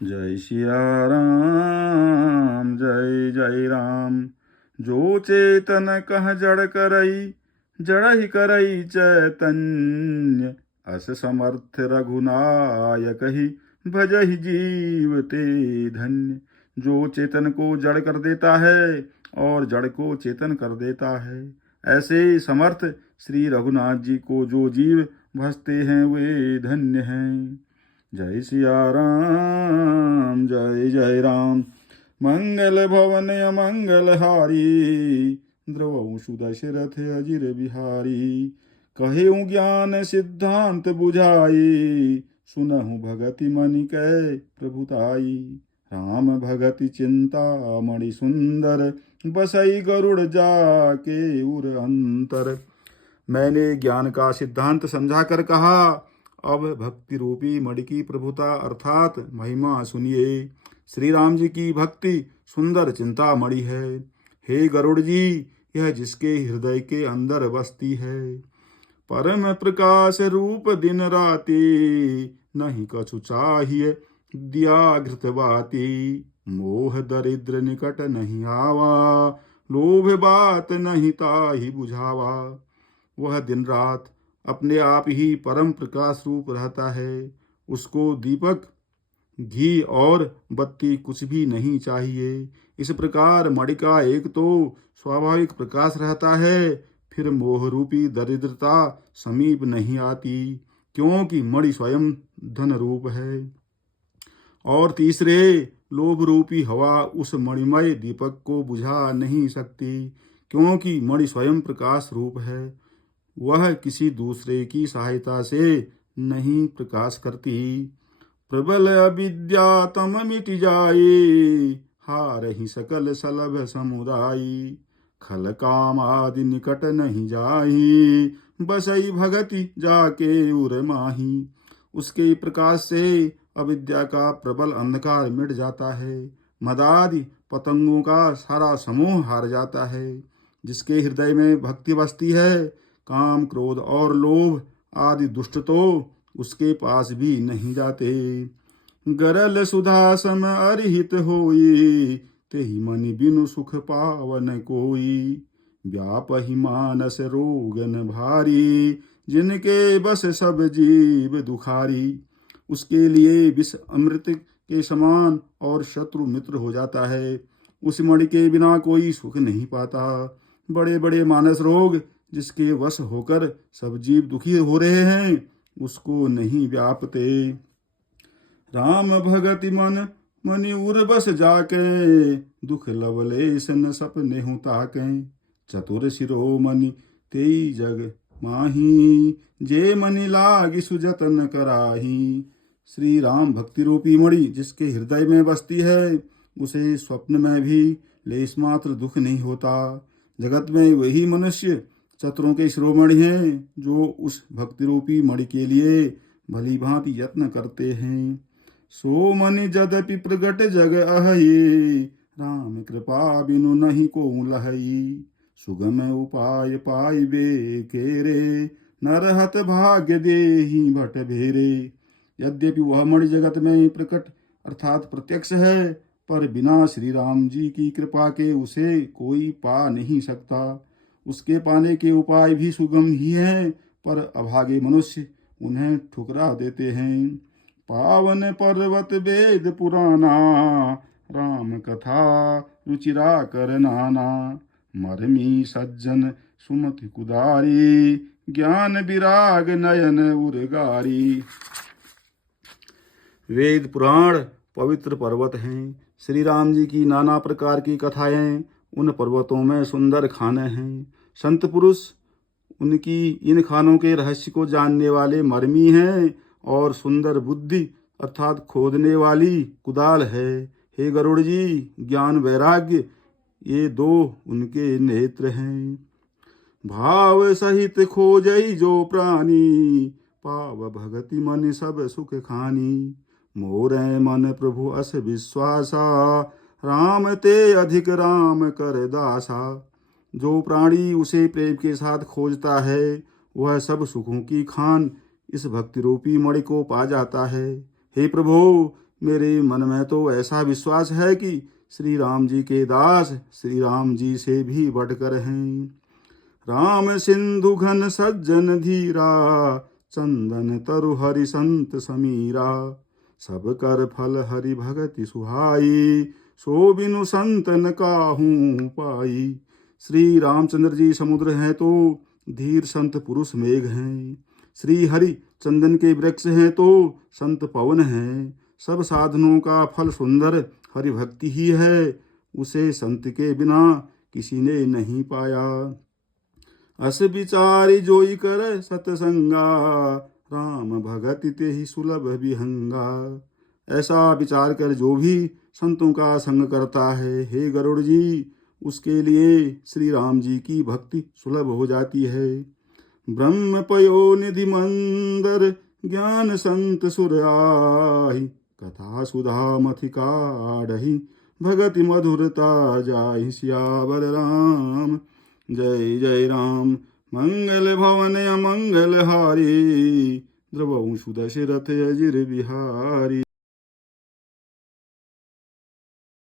जय सिया राम जय जय राम। जो चेतन कह जड़ करई, जड़ ही करई चैतन्य। अस समर्थ रघुनायक ही, भजहि जीव ते धन्य। जो चेतन को जड़ कर देता है और जड़ को चेतन कर देता है, ऐसे समर्थ श्री रघुनाथ जी को जो जीव भजते हैं वे धन्य हैं। जय सिया राम जय जय राम। मंगल भवन अमंगल हारी, द्रवहु दशरथ अजिर बिहारी। कहेऊ ज्ञान सिद्धांत बुझाई, सुनहु भगति मनि कै प्रभुताई। राम भगति चिंता मणि सुंदर, बसई गरुड़ जाके उर अंतर। मैंने ज्ञान का सिद्धांत समझा कर कहा, अब भक्ति रूपी मणि की प्रभुता अर्थात महिमा सुनिए। श्री राम जी की भक्ति सुंदर चिंता मणि है। हे गरुड़ जी, यह जिसके हृदय के अंदर बसती है। परम प्रकाश रूप दिन राति, नहीं कछु चाहिए दिया घृत बाती। मोह दरिद्र निकट नहीं आवा, लोभ बात नहीं ताहि बुझावा। वह दिन रात अपने आप ही परम प्रकाश रूप रहता है। उसको दीपक, घी और बत्ती कुछ भी नहीं चाहिए। इस प्रकार मणि का एक तो स्वाभाविक प्रकाश रहता है, फिर मोह रूपी दरिद्रता समीप नहीं आती, क्योंकि मणि स्वयं धन रूप है। और तीसरे, लोभ रूपी हवा उस मणिमय दीपक को बुझा नहीं सकती, क्योंकि मणि स्वयं प्रकाश रूप है। वह किसी दूसरे की सहायता से नहीं प्रकाश करती। प्रबल अविद्या तम मिट जाए, हारहि सकल सलभ समुदायी। खल काम आदि निकट नहीं जाही, बसई भगति जाके उर माही। उसके प्रकाश से अविद्या का प्रबल अंधकार मिट जाता है। मदादि पतंगों का सारा समूह हार जाता है। जिसके हृदय में भक्ति बसती है, काम क्रोध और लोभ आदि दुष्ट तो उसके पास भी नहीं जाते। गरल सुधा सम अरहित होई, तेहि मनि बिनु सुख पावन कोई। व्यापहि मानस रोगन भारी, जिनके बस सब जीव दुखारी। उसके लिए विष अमृत के समान और शत्रु मित्र हो जाता है। उस मणि के बिना कोई सुख नहीं पाता। बड़े बड़े मानस रोग जिसके वश होकर सब जीव दुखी हो रहे हैं, उसको नहीं व्यापते। राम भगति मन मनि उर बस जाके, दुख लवलेश न सपने हूँ ताके। चतुर शिरोमणि तेई जग माही, जे मनि लागी सुजतन कराही। श्री राम भक्ति रूपी मणि जिसके हृदय में बसती है, उसे स्वप्न में भी लेश मात्र दुख नहीं होता। जगत में वही मनुष्य चतुरों के शिरोमणि हैं, जो उस भक्ति रूपी मणि के लिए भली भांति यत्न करते हैं। सो मनि जदपि प्रगट जग अहई, राम कृपा बिनु नहीं को लहई। सुगम उपाय पाइबे केरे, नरहत भाग्य देहि भट भेरे। यद्यपि वह मणि जगत में प्रकट अर्थात प्रत्यक्ष है, पर बिना श्री राम जी की कृपा के उसे कोई पा नहीं सकता। उसके पाने के उपाय भी सुगम ही हैं, पर अभागे मनुष्य उन्हें ठुकरा देते हैं। पावन पर्वत वेद पुराना, राम कथा रुचिरा कर नाना। मरमी सज्जन सुमति कुदारी, ज्ञान विराग नयन उर्गारी। वेद पुराण पवित्र पर्वत हैं। श्री राम जी की नाना प्रकार की कथाएं उन पर्वतों में सुंदर खाने हैं। संत पुरुष उनकी इन खानों के रहस्य को जानने वाले मर्मी हैं, और सुंदर बुद्धि अर्थात खोदने वाली कुदाल है। हे गरुड़ जी, ज्ञान वैराग्य ये दो उनके नेत्र हैं। भाव सहित खोजई जो प्राणी, पाव भगति मन सब सुख खानी। मोरे मन प्रभु अस विश्वासा, राम ते अधिक राम कर दासा। जो प्राणी उसे प्रेम के साथ खोजता है, वह सब सुखों की खान इस भक्ति रूपी मणि को पा जाता है। हे प्रभु, मेरे मन में तो ऐसा विश्वास है कि श्री राम जी के दास श्री राम जी से भी बढ़कर हैं। राम सिंधु घन सज्जन धीरा, चंदन तरु हरि संत समीरा। सब कर फल हरि भगति सुहाई, सो बिनु संतन काहू पाई। श्री रामचंद्र जी समुद्र हैं तो धीर संत पुरुष मेघ हैं। श्री हरि चंदन के वृक्ष हैं तो संत पवन हैं। सब साधनों का फल सुंदर हरि भक्ति ही है, उसे संत के बिना किसी ने नहीं पाया। अस विचारी जोई कर सतसंगा, राम भगति ते ही सुलभ विहंगा। ऐसा विचार कर जो भी संतों का संग करता है, हे गरुड़ जी, उसके लिए श्री राम जी की भक्ति सुलभ हो जाती है। ब्रह्म पयो निधि मंदर, ज्ञान संत सुर आहि। कथा सुधा मथि काढ़हि, भगति मधुरता जाहि। सियावर राम जय जय राम। मंगल भवन अमंगल हारी, द्रवहु सुदशरथ अजिर बिहारी।